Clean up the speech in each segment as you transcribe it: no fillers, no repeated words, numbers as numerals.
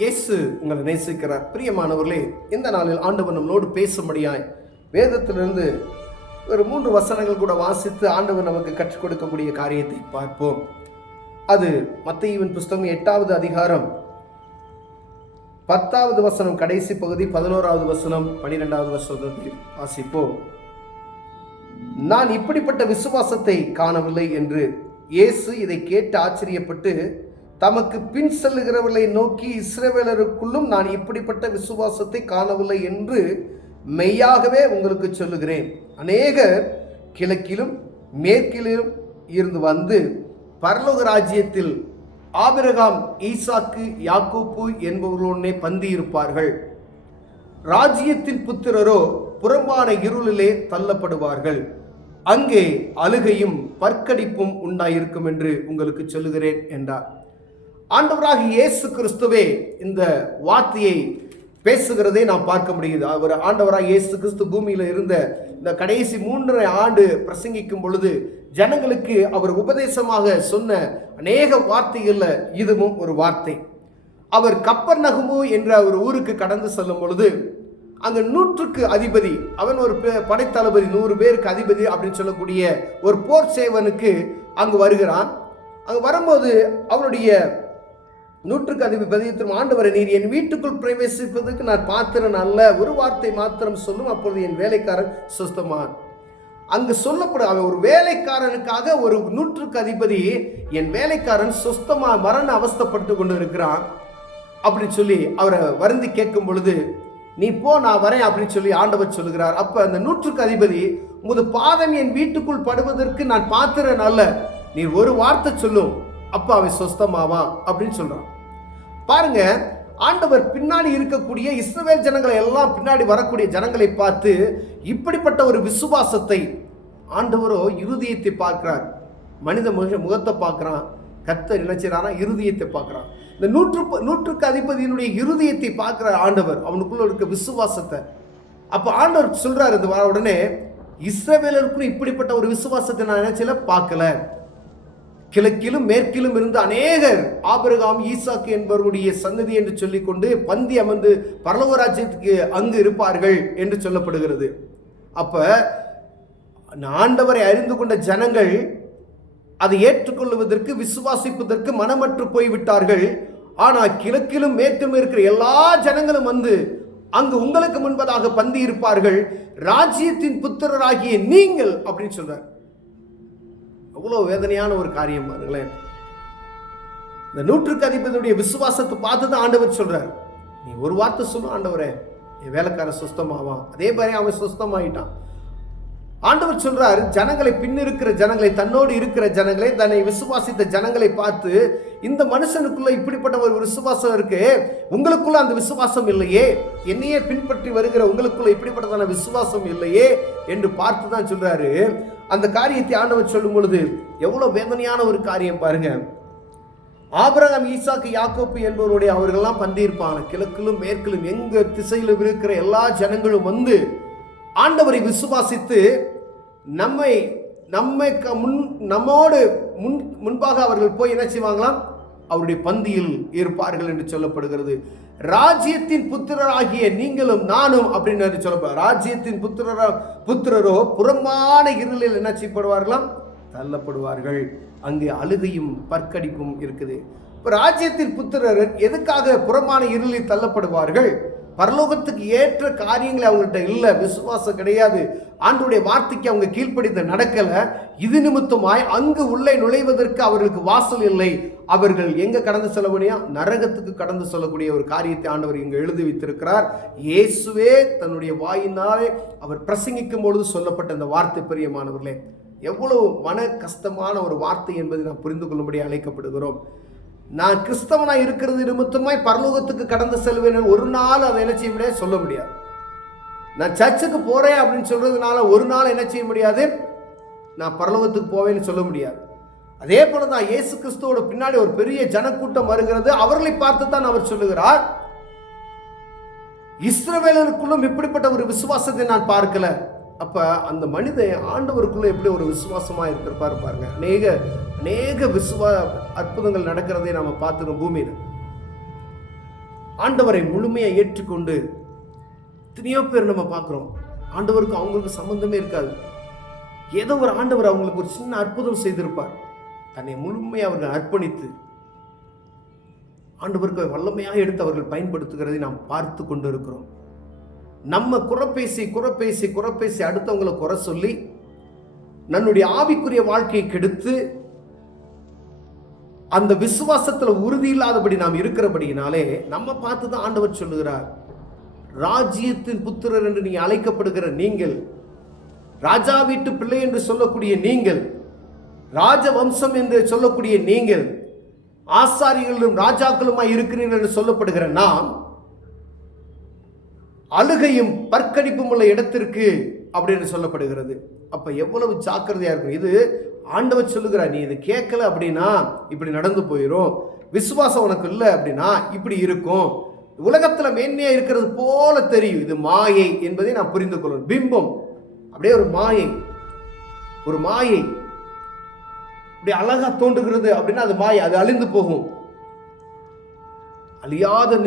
இயேசு உங்களை நேசிக்கிறார். பிரியமானவர்களே, இந்த நாளில் ஆண்டவர் நம்மளோடு பேசும்படியாய் வேதத்திலிருந்து ஒரு 3 வசனங்கள் கூட வாசித்து ஆண்டவர் நமக்கு கற்றுக் கொடுக்கக்கூடிய காரியத்தை பார்ப்போம். அது மத்தேயுவின் புஸ்தகம் 8வது அதிகாரம் 10வது வசனம் கடைசி பகுதி, 11வது வசனம், 12வது வசனத்தில் வாசிப்போம். நான் இப்படிப்பட்ட விசுவாசத்தை காணவில்லை என்று இயேசு இதை கேட்டு ஆச்சரியப்பட்டு தமக்கு பின் செல்லுகிறவர்களை நோக்கி, இஸ்ரவேலருக்குள்ளும் நான் இப்படிப்பட்ட விசுவாசத்தை காணவில்லை என்று மெய்யாகவே உங்களுக்கு சொல்லுகிறேன். அநேகர் கிழக்கிலும் மேற்கிலும் இருந்து வந்து பரலோக ராஜ்யத்தில் ஆபிரகாம், ஈசாக்கு, யாக்கோப்பு என்பவர்களுடனே பந்தியிருப்பார்கள். ராஜ்யத்தின் புத்திரரோ புறம்பான இருளிலே தள்ளப்படுவார்கள். அங்கே அழுகையும் பற்கடிப்பும் உண்டாயிருக்கும் என்று உங்களுக்கு சொல்லுகிறேன் என்றார். ஆண்டவராக இயேசு கிறிஸ்துவே இந்த வார்த்தையை பேசுகிறதை நாம் பார்க்க முடியுது. அவர் ஆண்டவராக இயேசு கிறிஸ்து பூமியில் இருந்த இந்த கடைசி 3.5 ஆண்டு பிரசங்கிக்கும் பொழுது ஜனங்களுக்கு அவர் உபதேசமாக சொன்ன அநேக வார்த்தைகள்ல இதுவும் ஒரு வார்த்தை. அவர் கப்பர்நகமு என்ற ஒரு ஊருக்கு கடந்து செல்லும் பொழுது அங்க 100க்கு அதிபதி, அவன் ஒரு படைத்தளபதி, 100 பேருக்கு அதிபதி அப்படின்னு சொல்லக்கூடிய ஒரு போர் சேவனுக்கு அங்கு வருகிறான். அங்கு வரும்போது அவருடைய 100க்கு அதிபதி, ஆண்டவரை, நீர் என் வீட்டுக்குள் பிரவேசிப்பதற்கு நான் பாத்திரன் அல்ல, ஒரு வார்த்தை மாத்திரம் சொல்லும், அப்பொழுது என் வேலைக்காரன் சுஸ்தமான். அங்கு சொல்லப்படும், அவன் ஒரு வேலைக்காரனுக்காக ஒரு 100க்கு அதிபதி, என் வேலைக்காரன் சுஸ்தமா மரண அவஸ்தைப்பட்டு கொண்டு இருக்கிறான் அப்படின்னு சொல்லி அவரை வருந்தி கேட்கும் பொழுது, நீ போ, நான் வரேன் அப்படின்னு சொல்லி ஆண்டவர் சொல்லுகிறார். அப்ப அந்த 100க்கு அதிபதி, உமது பாதம் என் வீட்டுக்குள் படுவதற்கு நான் பாத்திரன் அல்ல, நீர் ஒரு வார்த்தை சொல்லும், அப்ப அவன் சொஸ்தமாவான் அப்படின்னு சொல்றான். பாருங்க, ஆண்டவர் பின்னாடி இருக்கக்கூடிய இஸ்ரவேல் ஜனங்களை எல்லாம், பின்னாடி வரக்கூடிய ஜனங்களை பார்த்து இப்படிப்பட்ட ஒரு விசுவாசத்தை, ஆண்டவரோ இருதயத்தை பார்க்கிறார், மனித முகத்தை பார்க்கிறான். கர்த்தர் நினைச்சாரா இருதயத்தை பார்க்கிறான். இந்த 100க்கு அதிபதியினுடைய இருதயத்தை பார்க்கிறார் ஆண்டவர், அவனுக்குள்ள இருக்க விசுவாசத்தை. அப்ப ஆண்டவர் சொல்றாரு, இது வர உடனே, இஸ்ரவேலருக்கும் இப்படிப்பட்ட ஒரு விசுவாசத்தை நான் நினைச்சல பார்க்கல. கிழக்கிலும் மேற்கிலும் இருந்து அநேகர் ஆபிரகாம், ஈசாக்கு என்பவருடைய சந்ததி என்று சொல்லிக்கொண்டு பந்தி அமர்ந்து பரலோக ராஜ்யத்துக்கு அங்கு இருப்பார்கள் என்று சொல்லப்படுகிறது. அப்ப ஆண்டவரை அறிந்து கொண்ட ஜனங்கள் அதை ஏற்றுக்கொள்வதற்கு, விசுவாசிப்பதற்கு மனமற்று போய்விட்டார்கள். ஆனால் கிழக்கிலும் மேற்கிலும் இருக்கிற எல்லா ஜனங்களும் வந்து அங்கு உங்களுக்கு முன்பதாக பந்தி இருப்பார்கள், ராஜ்யத்தின் புத்திரராகிய நீங்கள் அப்படின்னு சொல்றார். அவ்வளவு வேதனையான ஒரு காரியம் பாருங்களேன். இந்த 100க்கு அதிபதியுடைய விசுவாசத்தை பார்த்து தான் ஆண்டவர் சொல்றார், நீ ஒரு வார்த்தை சொல்லு ஆண்டவரே, என் வேலைக்காரன் சுஸ்தமாவான். அதே மாதிரி அவன் சுஸ்தமாயிட்டான். ஆண்டவர் சொல்றார், ஜனங்களை, பின்னிருக்கிற ஜனங்களை, தன்னோடு இருக்கிற ஜனங்களை, தன்னை விசுவாசித்த ஜனங்களை பார்த்து, இந்த மனுஷனுக்குள்ள இப்படிப்பட்ட ஒரு விசுவாசம் இருக்கு, உங்களுக்குள்ள அந்த விசுவாசம் இல்லையே, என்னையே பின்பற்றி வருகிற உங்களுக்குள்ள இப்படிப்பட்டதான விசுவாசம் இல்லையே என்று பார்த்து தான் சொல்றாரு. அந்த காரியத்தை ஆண்டவர் சொல்லும் பொழுது எவ்வளவு வேதனையான ஒரு காரியம் பாருங்க. ஆபிரகாம், ஈசாக்கு, யாக்கோப்பு என்பவருடைய அவர்கள்லாம் பந்தி இருப்பாங்க. கிழக்கிலும் மேற்கிலும் எங்க திசையிலும் இருக்கிற எல்லா ஜனங்களும் வந்து ஆண்டவரை விசுவாசித்து நம்மோடு முன்பாக அவர்கள் போய் என்ன செய்வாங்களாம், அவருடைய பந்தியில் இருப்பார்கள் என்று சொல்லப்படுகிறது. ராஜ்யத்தின் புத்திரராகிய நீங்களும் நானும் அப்படின்னு சொல்லப்படுற, ராஜ்யத்தின் புத்திரரோ புறம்பான இருளில் என்ன செய்யப்படுவார்களாம், தள்ளப்படுவார்கள். அங்கே அழுகையும் பற்கடிப்பும் இருக்குது. இப்போ ராஜ்யத்தின் புத்திரர் எதுக்காக புறம்பான இருளில் தள்ளப்படுவார்கள்? பரலோகத்துக்கு ஏற்ற காரியங்களை அவங்கள்ட்ட இல்லை, விசுவாசம் கிடையாது, ஆண்டவருடைய வார்த்தைக்கு அவங்க கீழ்ப்படிந்து நடக்கல. இது நிமித்தமாய் அங்கு உள்ளே நுழைவதற்கு அவர்களுக்கு வாசல் இல்லை. அவர்கள் எங்க கடந்து செல்ல முடியும்? நரகத்துக்கு கடந்து செல்லக்கூடிய ஒரு காரியத்தை ஆண்டவர் இங்கு எழுதி வைத்திருக்கிறார். இயேசுவே தன்னுடைய வாயினாலே அவர் பிரசங்கிக்கும் பொழுது சொல்லப்பட்ட அந்த வார்த்தை, பிரியமானவர்களே, எவ்வளவு மன கஷ்டமான ஒரு வார்த்தை என்பதை நாம் புரிந்து கொள்ளும்படி அழைக்கப்படுகிறோம். நான் கிறிஸ்தவனா இருக்கிறது நிமித்தமாய் பரலோகத்துக்கு கடந்து செல்வேன் ஒரு நாள் அதை என்ன செய்ய முடியாது, சொல்ல முடியாது. நான் சர்ச்சுக்கு போறேன் அப்படின்னு சொல்றதுனால ஒரு நாள் என்ன செய்ய முடியாது, நான் பரலோகத்துக்கு போவேன்னு சொல்ல முடியாது. அதே போலதான் இயேசு கிறிஸ்துவோட பின்னாடி ஒரு பெரிய ஜனக்கூட்டம் வருகிறது. அவர்களை பார்த்து தான் அவர் சொல்லுகிறார், இஸ்ரவேலருக்குள்ளும் இப்படிப்பட்ட ஒரு விசுவாசத்தை நான் பார்க்கல. அப்ப அந்த மனிதன் ஆண்டவருக்குள்ள எப்படி ஒரு விசுவாசமா இருப்பாரு பாருங்க. அநேக அற்புதங்கள் நடக்கிறதை நாம பார்த்துருக்கோம் பூமியில. ஆண்டவரை முழுமையாக ஏற்றுக்கொண்டு எத்தனையோ பேர் நம்ம பார்க்குறோம், ஆண்டவருக்கு அவங்களுக்கு சம்பந்தமே இருக்காது. ஏதோ ஒரு ஆண்டவர் அவங்களுக்கு ஒரு சின்ன அற்புதம் செய்திருப்பார். தன்னை முழுமையாக அவர்கள் அர்ப்பணித்து ஆண்டவருக்கு வல்லமையாக எடுத்து அவர்கள் பயன்படுத்துகிறதை நாம் பார்த்து கொண்டு இருக்கிறோம். நம்ம குறப்பேசி அடுத்தவங்களை குறை சொல்லி நம்முடைய ஆவிக்குரிய வாழ்க்கையை கெடுத்து அந்த விசுவாசத்துல உறுதி இல்லாதபடி நாம் இருக்கிறபடியினாலே நம்ம பார்த்து தான் ஆண்டவர் சொல்லுகிறார், ராஜ்யத்தின் புத்திரர் என்று நீ அழைக்கப்படுகிற நீங்கள், ராஜா வீட்டு பிள்ளை என்று சொல்லக்கூடிய நீங்கள், ராஜவம்சம் என்று சொல்லக்கூடிய நீங்கள், ஆசாரிகளும் ராஜாக்களுமாய் இருக்கிறீர்கள் என்று சொல்லப்படுகிற நாம் அழுகையும் பற்கடிப்பும் உள்ள இடத்திற்கு அப்படின்னு சொல்லப்படுகிறது. அப்ப எவ்வளவு ஜாக்கிரதையா இருக்கும். இது ஆண்டவர் சொல்லுகிறார், நீ இதை கேட்கல அப்படின்னா இப்படி நடந்து போயிடும், விசுவாசம் உனக்கு இல்லை அப்படின்னா இப்படி இருக்கும், உலகத்துல மேன்மையா இருக்கிறது போல தெரியும், இது மாயை என்பதை நான் புரிந்து கொள்ளணும். பிம்பம் அப்படியே ஒரு மாயை இப்படி அழகா தோன்றுகிறது அப்படின்னா அது மாயை, அது அழிந்து போகும். அழியாத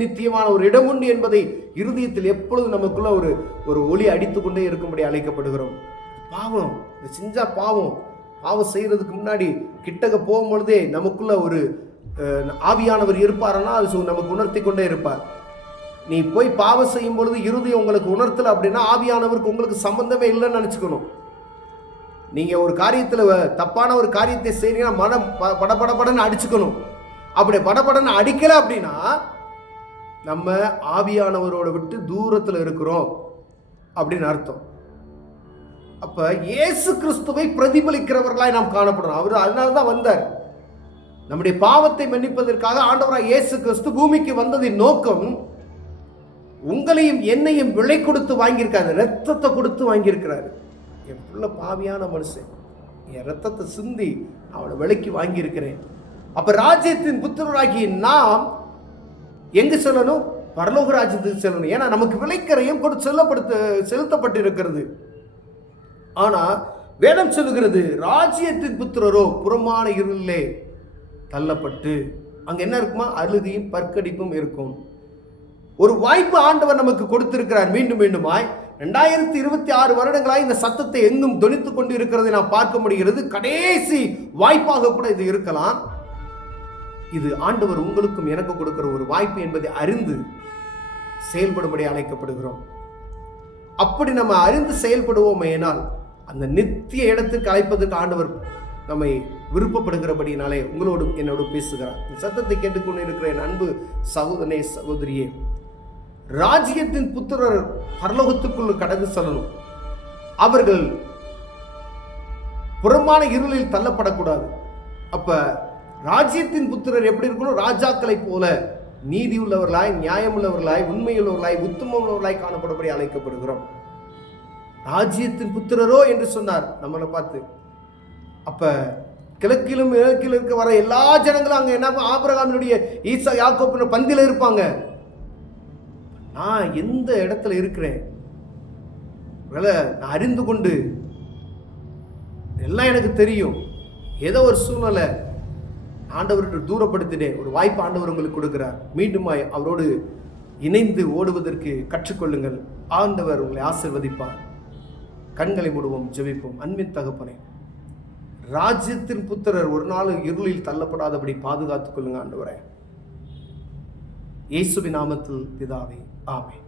நித்தியமான ஒரு இடம் உண்டு என்பதை இருதயத்தில் எப்பொழுது நமக்குள்ள ஒரு ஒளி அடித்துக்கொண்டே இருக்கும்படி அழைக்கப்படுகிறோம். பாவம் செஞ்சா பாவம் செய்யறதுக்கு முன்னாடி கிட்டக போகும் பொழுதே நமக்குள்ள ஒரு ஆவியானவர் இருப்பாருன்னா அது நமக்கு உணர்த்தி கொண்டே இருப்பார். நீ போய் பாவம் செய்யும் பொழுது இருதயம் உங்களுக்கு உணர்த்தல அப்படின்னா ஆவியானவருக்கு உங்களுக்கு சம்பந்தமே இல்லைன்னு நினைச்சுக்கணும். நீங்க ஒரு காரியத்துல தப்பான ஒரு காரியத்தை செய்றீங்கன்னா மனம் படபடன்னு அடிச்சுக்கணும். அப்படி படபடன்னு அடிக்கல அப்படின்னா நம்ம ஆவியானவரோட விட்டு தூரத்தில் இருக்கிறோம் அப்படின்னு அர்த்தம். அப்ப இயேசு கிறிஸ்துவை பிரதிபலிக்கிறவர்களாய் நாம் காணப்படுறோம். அவர் அதனால்தான் வந்தார். நம்முடைய பாவத்தை மன்னிப்பதற்காக ஆண்டவராய் இயேசு கிறிஸ்து பூமிக்கு வந்ததின் நோக்கம் உங்களையும் என்னையும் விலை கொடுத்து வாங்கியிருக்காரு, ரத்தத்தை கொடுத்து வாங்கியிருக்கிறாரு. என் புள்ள பாவியான மனுஷன், என் ரத்தத்தை சிந்தி அவனை விலைக்கு வாங்கியிருக்கிறேன். அப்ப ராஜ்யத்தின் புத்திரராகிய நாம் எங்கு செல்லணும்? பரலோக ராஜ்யத்துக்கு செல்லணும். ஏன்னா நமக்கு விலைக்கரையும் கொடுத்து செலுத்தப்பட்டு இருக்கிறது. ஆனா வேதம் சொல்லுகிறது, ராஜ்யத்தின் புத்திரரோ புறமான இருளிலே தள்ளப்பட்டு, அங்க என்ன இருக்குமா? அழுகையும் பற்கடிப்பும் இருக்கும். ஒரு வாய்ப்பு ஆண்டவர் நமக்கு கொடுத்திருக்கிறார். மீண்டுமாய் 2026 வருடங்களாய் இந்த சத்தத்தை எங்கும் தொனித்துக் கொண்டு இருக்கிறதை நாம் பார்க்க முடிகிறது. கடைசி வாய்ப்பாக கூட இது இருக்கலாம். இது ஆண்டவர் உங்களுக்கும் எனக்கு கொடுக்கிற ஒரு வாய்ப்பு என்பதை அறிந்து செயல்படும்படி அழைக்கப்படுகிறோம். அப்படி நம்ம அறிந்து செயல்படுவோம் ஏனால் அந்த நித்திய இடத்துக்கு அழைப்பதற்கு ஆண்டவர் நம்மை விருப்பப்படுகிறபடினாலே உங்களோடு என்னோடு பேசுகிறார். இந்த சத்தத்தை கேட்டுக்கொண்டு இருக்கிற என் அன்பு சகோதரனே சகோதரியே, ராஜ்யத்தின் புத்திரர் பரலோகத்துக்குள் கடந்து செல்லணும். அவர்கள் புறமான இருளில் தள்ளப்படக்கூடாது. அப்ப ராஜ்யத்தின் புத்திரர் எப்படி இருக்கணும்? ராஜாக்களை போல நீதி உள்ளவர்களாய், நியாயம் உள்ளவர்களாய், உண்மையுள்ளவர்களாய், உத்தமம் உள்ளவர்களாய் காணப்படும்படி அழைக்கப்படுகிறோம். ராஜ்யத்தின் புத்திரரோ என்று சொன்னார் நம்மளை பார்த்து. அப்ப கிழக்கிலும் இலக்கிலும் இருக்க வர எல்லா ஜனங்களும் அங்க என்ன, ஆபிரகாமினுடைய ஈசா யாக்கோபின் பந்தில இருப்பாங்க. நான் எந்த இடத்துல இருக்கிறேன் நான் அறிந்து கொண்டு, எல்லாம் எனக்கு தெரியும், ஏதோ ஒரு சூழ்நிலை ஆண்டவருக்கு தூரப்படுத்திட்டேன், ஒரு வாய்ப்பு ஆண்டவர் உங்களுக்கு கொடுக்கிறார். மீண்டும் அவரோடு இணைந்து ஓடுவதற்கு கற்றுக்கொள்ளுங்கள். ஆண்டவர் உங்களை ஆசீர்வதிப்பார். கண்களை மூடுவோம், ஜெபிப்போம். அன்பின் தகப்பனே, ராஜ்யத்தின் புத்திரர் ஒரு நாள் இருளில் தள்ளப்படாதபடி பாதுகாத்துக் கொள்ளுங்க ஆண்டவரே. இயேசுவின் நாமத்தில் பிதாவே, ஆமென்.